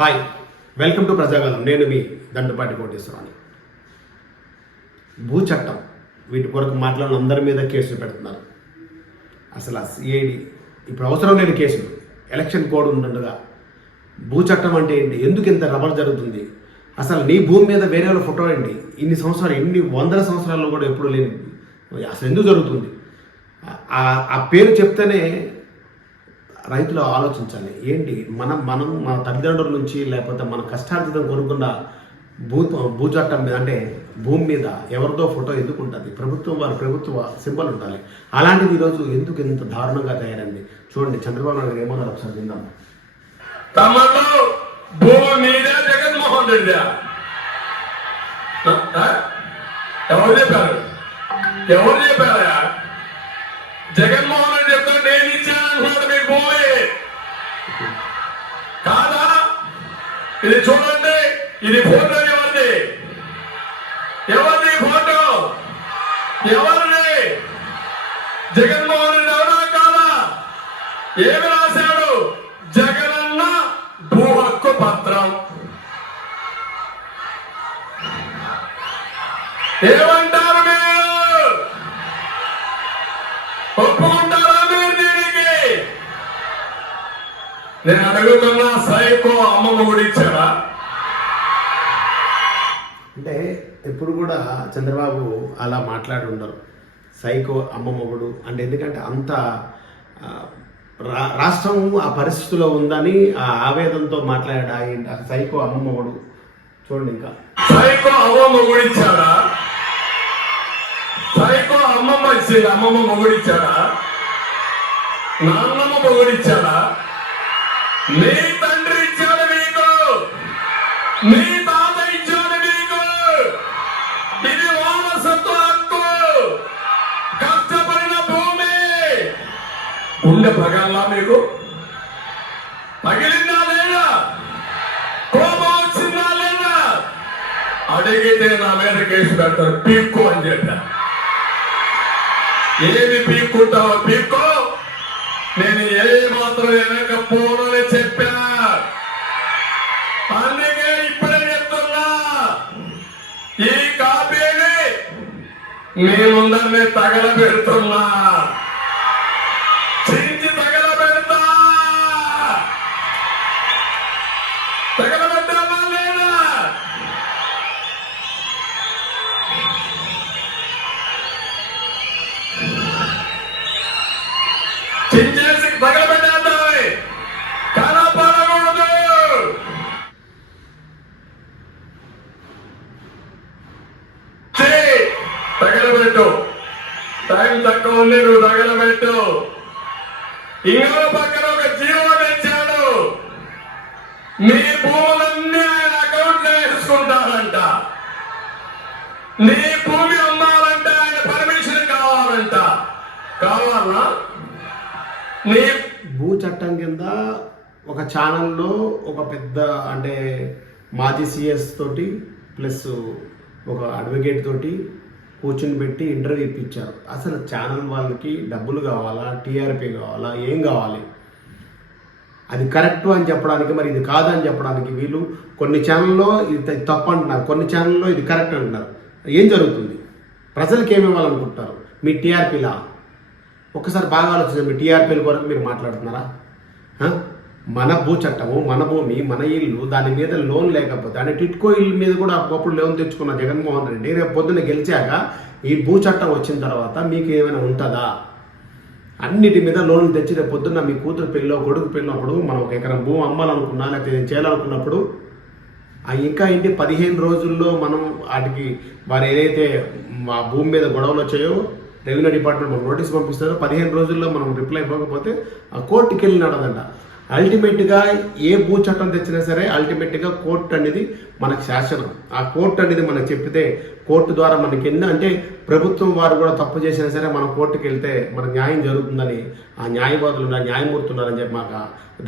Hi, welcome to Prajagalam. నేను మీ దండుపాటి కోటేశ్వరాన్ని. భూ చట్టం వీటి కొరకు మాట్లాడిన అందరి మీద కేసులు పెడుతున్నారు. అసలు ఏది ఇప్పుడు అవసరం లేని కేసులు. ఎలక్షన్ కోడ్ ఉండగా భూ చట్టం అంటే ఏంటి? ఎందుకు ఇంత రబర్ జరుగుతుంది? అసలు నీ భూమి మీద వేరే వాళ్ళ ఫోటో ఏంటి? ఇన్ని సంవత్సరాలు, ఇన్ని వందల సంవత్సరాల్లో కూడా ఎప్పుడు లేని అసలు ఎందుకు జరుగుతుంది? ఆ పేరు చెప్తేనే రైతులు ఆలోచించాలి. ఏంటి మనం మన తల్లిదండ్రుల నుంచి లేకపోతే మన కష్టార్జితం కొనుక్కున్న భూ చట్టం మీద, అంటే భూమి మీద ఎవరిదో ఫోటో ఎందుకు ఉంటుంది? ప్రభుత్వ సింబల్ ఉండాలి. అలాంటిది ఈరోజు ఎందుకు ఇంత దారుణంగా తయారైంది? చూడండి, చంద్రబాబు నాయుడు గారు ఏమన్నారు ఒకసారి విందాం. తమలో భూమి మీద జగన్మోహన్ రెడ్డి ఎవరు చెప్పారా? జగన్మోహన్ రెడ్డి చెప్తా నేను ఇచ్చానంటున్నాడు మీ భూమి కాదా? ఇది చూడండి, ఇది ఫోటో ఎవరిది? ఫోటో ఎవరిది? జగన్మోహన్ రెడ్డి ఎవరా కాదా? ఏమి రాశాడు? జగనన్న భూ హక్కు పత్రం. ఏమంటారు మీరు? ఒప్పుకుంటారా మీరు దీనికి? నేను అడుగుతున్నా, సైకో అమ్మమ్మ కూడా ఇచ్చారా? అంటే ఎప్పుడు కూడా చంద్రబాబు అలా మాట్లాడి ఉండరు. సైకో అమ్మమ్మగుడు అంటే ఎందుకంటే అంత రాష్ట్రం ఆ పరిస్థితిలో ఉందని ఆ ఆవేదనతో మాట్లాడా. సైకో అమ్మమ్మగుడు చూడండి. ఇంకా సైకో అమ్మమ్మ కూడా ఇచ్చాడా? సైకో అమ్మమ్మ ఇచ్చింది. అమ్మమ్మ మొగుడిచ్చాడా? నాన్నమ్మ మొగుడిచ్చాడా? నీ తండ్రి ఇచ్చాడు మీకు, నీ తాత ఇచ్చాడు మీకు. ఇది వారసత్వ హక్కు, కష్టపడిన భూమి. గుండె పగల్లా మీకు? పగిలిందా లేదా? కోపం వచ్చిందా లేదా? అడిగితే నా మీద కేసు పెడతారు, పీక్కు అని చెప్పా. ఏమి పీక్కుంటావో పీక్కో, నేను ఏ మాత్రం వెనకపోనని చెప్పా. అందుకే ఇప్పుడే చెప్తున్నా, ఈ కాపీని మీ ముందరిని తగలబెడుతున్నా, చించి తగలబెడతా. తగలబెట్టావా లేదా? చించేసి తగలబెట్టేద్దామని కనపడకూడదు. తగలబెట్టు, టైం తక్కువ ఉంది, నువ్వు తగలబెట్టు. ఇంకో పక్కన ఒక జీవో తెచ్చాడు, నీ భూములన్నీ ఆయన అకౌంట్ లో వేసుకుంటారంట. నీ భూమి అమ్మాలంటే ఆయన పర్మిషన్ కావాలంట. కావాలా? నీ భూ చట్టం కింద ఒక ఛానల్లో ఒక పెద్ద అంటే మాజీ సిఎస్ తోటి ప్లస్ ఒక అడ్వకేట్ తోటి కూర్చుని పెట్టి ఇంటర్వ్యూ ఇప్పించారు. అసలు ఛానల్ వాళ్ళకి డబ్బులు కావాలా, టీఆర్పీ కావాలా, ఏం కావాలి? అది కరెక్ట్ అని చెప్పడానికి, మరి ఇది కాదని చెప్పడానికి వీళ్ళు కొన్ని ఛానల్లో ఇది తప్పు అంటున్నారు, కొన్ని ఛానల్లో ఇది కరెక్ట్ అంటున్నారు. ఏం జరుగుతుంది? ప్రజలకు ఏమి ఇవ్వాలనుకుంటున్నారు? మీ టీఆర్పీలా? ఒక్కసారి బాగా ఆలోచించండి. మీ టీఆర్పీల కొరకు మీరు మాట్లాడుతున్నారా? మన భూ చట్టము, మన భూమి, మన ఇల్లు, దాని మీద లోన్ లేకపోతే, అంటే టిట్కో ఇల్లు మీద కూడా ఒకప్పుడు లోన్ తెచ్చుకున్న జగన్మోహన్ రెడ్డి రేపు పొద్దున్న గెలిచాక ఈ భూ చట్టం వచ్చిన తర్వాత మీకు ఏమైనా ఉంటుందా? అన్నిటి మీద లోన్లు తెచ్చి రేపు పొద్దున్న మీ కూతురు పెళ్ళిలో, కొడుకు పెళ్ళినప్పుడు మనం ఒక ఎకరం భూమి అమ్మాలనుకున్నా లేకపోతే నేను చేయాలనుకున్నప్పుడు ఇంకా ఏంటి 15 రోజుల్లో మనం వాటికి వారు ఏదైతే మా భూమి మీద గొడవలు వచ్చాయో రెవెన్యూ డిపార్ట్మెంట్ మనం నోటీస్ పంపిస్తారో 15 రోజుల్లో మనం రిప్లై ఇవ్వకపోతే ఆ కోర్టుకి వెళ్ళి నడదంట. అల్టిమేట్గా ఏ భూ చట్టం తెచ్చినా సరే అల్టిమేట్గా కోర్టు అనేది మనకు శాసనం. ఆ కోర్టు అనేది మనకు చెప్పితే కోర్టు ద్వారా మనకి అంటే ప్రభుత్వం వారు కూడా తప్పు చేసినా సరే మనం కోర్టుకి వెళ్తే మనకు న్యాయం జరుగుతుందని ఆ న్యాయవాదులు న్యాయమూర్తులు ఉన్నారని చెప్పి మాకు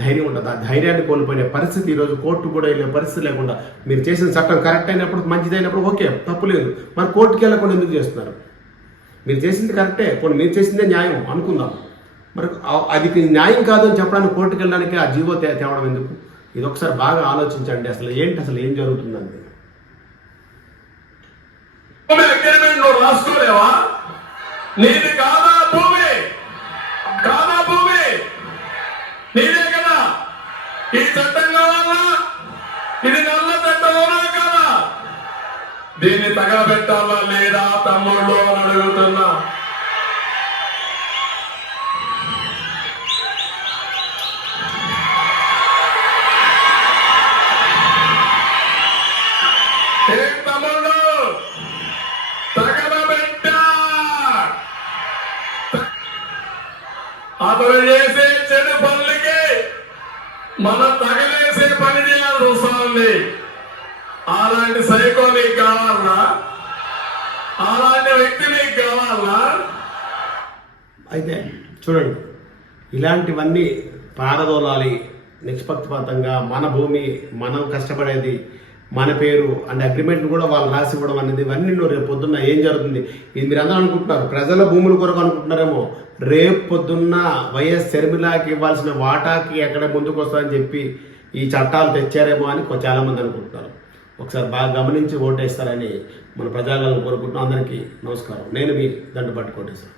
ధైర్యం ఉంటుంది. ఆ ధైర్యాన్ని కోల్పోయే పరిస్థితి ఈరోజు కోర్టు కూడా వెళ్ళే పరిస్థితి లేకుండా, మీరు చేసిన చట్టం కరెక్ట్ అయినప్పుడు, మంచిదైనప్పుడు ఓకే, తప్పు లేదు, మరి కోర్టుకి వెళ్ళకుండా ఎందుకు చేస్తున్నారు? మీరు చేసింది కరెక్టే, కొన్ని మీరు చేసిందే న్యాయం అనుకుందాం, మరి అది న్యాయం కాదని చెప్పడానికి కోర్టుకు వెళ్ళడానికి ఆ జీవో తేవడం ఎందుకు? ఇది ఒకసారి బాగా ఆలోచించండి. అసలు ఏం జరుగుతుందండి? అగ్రిమెంట్ నువ్వు రాసుకోలేవా? నీది కాదా భూమి? కాదా భూమి? నీదే కదా. ఈ చట్టం కావాలా? ఇది నల్ల చట్టం అవునా కదా? దీన్ని తగలబెట్టాలా లేదా తమ్ముళ్ళు అని అడుగుతున్నా. ఏం తమ్ముళ్ళు తగలబెట్టా? అతను చేసే చెడు పనులకి మనం తగలేసే పని చేయాల్సి వస్తుంది. అలాంటి సైకో నీకు కావాలన్నా? అలాంటి వ్యక్తి నీకు కావాలన్నా? అయితే చూడండి, ఇలాంటివన్నీ పారదోలాలి నిష్పక్షపాతంగా. మన భూమి, మనం కష్టపడేది, మన పేరు అంటే అగ్రిమెంట్ కూడా వాళ్ళు రాసి ఇవ్వడం అనేది, ఇవన్నీ నువ్వు రేపు పొద్దున్న ఏం జరుగుతుంది? ఇది మీరు అందరూ అనుకుంటున్నారు, ప్రజల భూముల కొరకు అనుకుంటున్నారేమో. రేపు పొద్దున్న వైఎస్ షర్మిలాకి ఇవ్వాల్సిన వాటాకి ఎక్కడ ముందుకు వస్తుందని చెప్పి ఈ చట్టాలు తెచ్చారేమో అని చాలామంది అనుకుంటున్నారు. ఒకసారి బాగా గమనించి ఓటేస్తారని మన ప్రజలను కోరుకుంటున్నాం. అందరికీ నమస్కారం. నేను మీ దండుపాటి కోటేశ్వర.